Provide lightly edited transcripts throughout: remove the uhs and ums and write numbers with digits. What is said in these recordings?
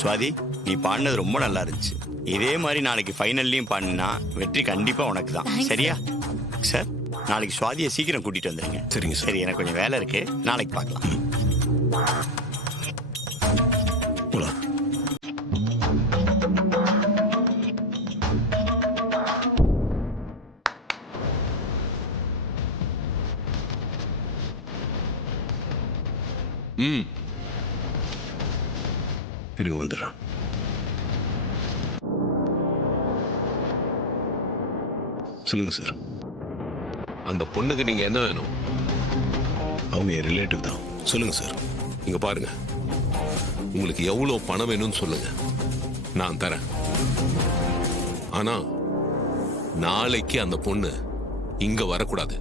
சுவாதி, நீ பாடினது ரொம்ப நல்லா இருந்துச்சு. இதே மாதிரி நாளைக்கு ஃபைனல்லையும் பாடினா வெற்றி கண்டிப்பா உனக்கு தான். சரியா சார்? நாளைக்கு சுவாதியை சீக்கிரம் கூட்டிட்டு வந்துருங்க. சரிங்க சார். சரி, எனக்கு கொஞ்சம் வேலை இருக்கு, நாளைக்கு பார்க்கலாம். போலாம். இருங்க வந்துடுறேன். சொல்லுங்க சார். அந்த பொண்ணுக்கு நீங்க என்ன வேணும்? அவங்க என் ரிலேட்டிவ் தான். சொல்லுங்க சார். இங்க பாருங்க, உங்களுக்கு எவ்வளவு பணம் வேணும்னு சொல்லுங்க, நான் தரேன். ஆனா நாளைக்கு அந்த பொண்ணு இங்க வரக்கூடாது,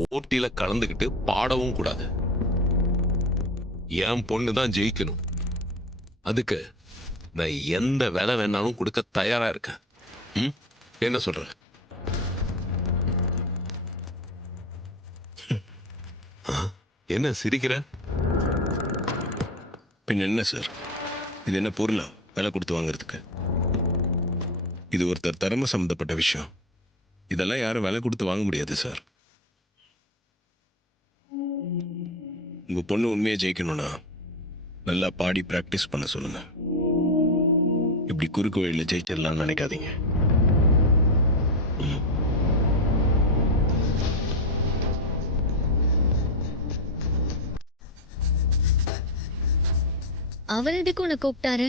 போட்டியில கலந்துக்கிட்டு பாடவும் கூடாது. என் பொண்ணு தான் ஜெயிக்கணும். அதுக்கு நான் எந்த வேலை வேணாலும் கொடுக்க தயாரா இருக்கேன். என்ன சொல்ற? என்ன சிரிக்கிற? பின்ன என்ன சார், இது என்ன பொருளா விலை கொடுத்து வாங்குறதுக்கு? இது ஒருத்தர் திறமை சம்பந்தப்பட்ட விஷயம். இதெல்லாம் யாரும் விலை கொடுத்து வாங்க முடியாது சார். உங்க பொண்ணு உண்மையை ஜெயிக்கணும்னா நல்லா பாடி பிராக்டிஸ் பண்ண சொல்லுங்க. இப்படி குறுக்கு வழியில் ஜெயிச்சிடலாம்னு நினைக்காதீங்க. அவர் எதுக்கு உன்னை கூப்பிட்டாரு?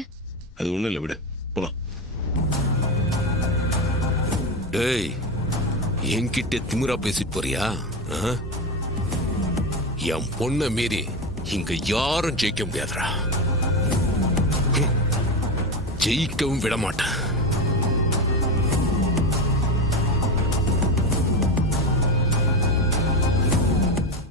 அது ஒண்ணும் இல்லை, விடு போலாம். டேய், என்கிட்ட திமிரா பேசிட்டு போறியா? என் பொண்ணை மீறி இங்க யாரும் ஜெயிக்க முடியாதுடா. ஜெயிக்கவும் விட மாட்டேன்.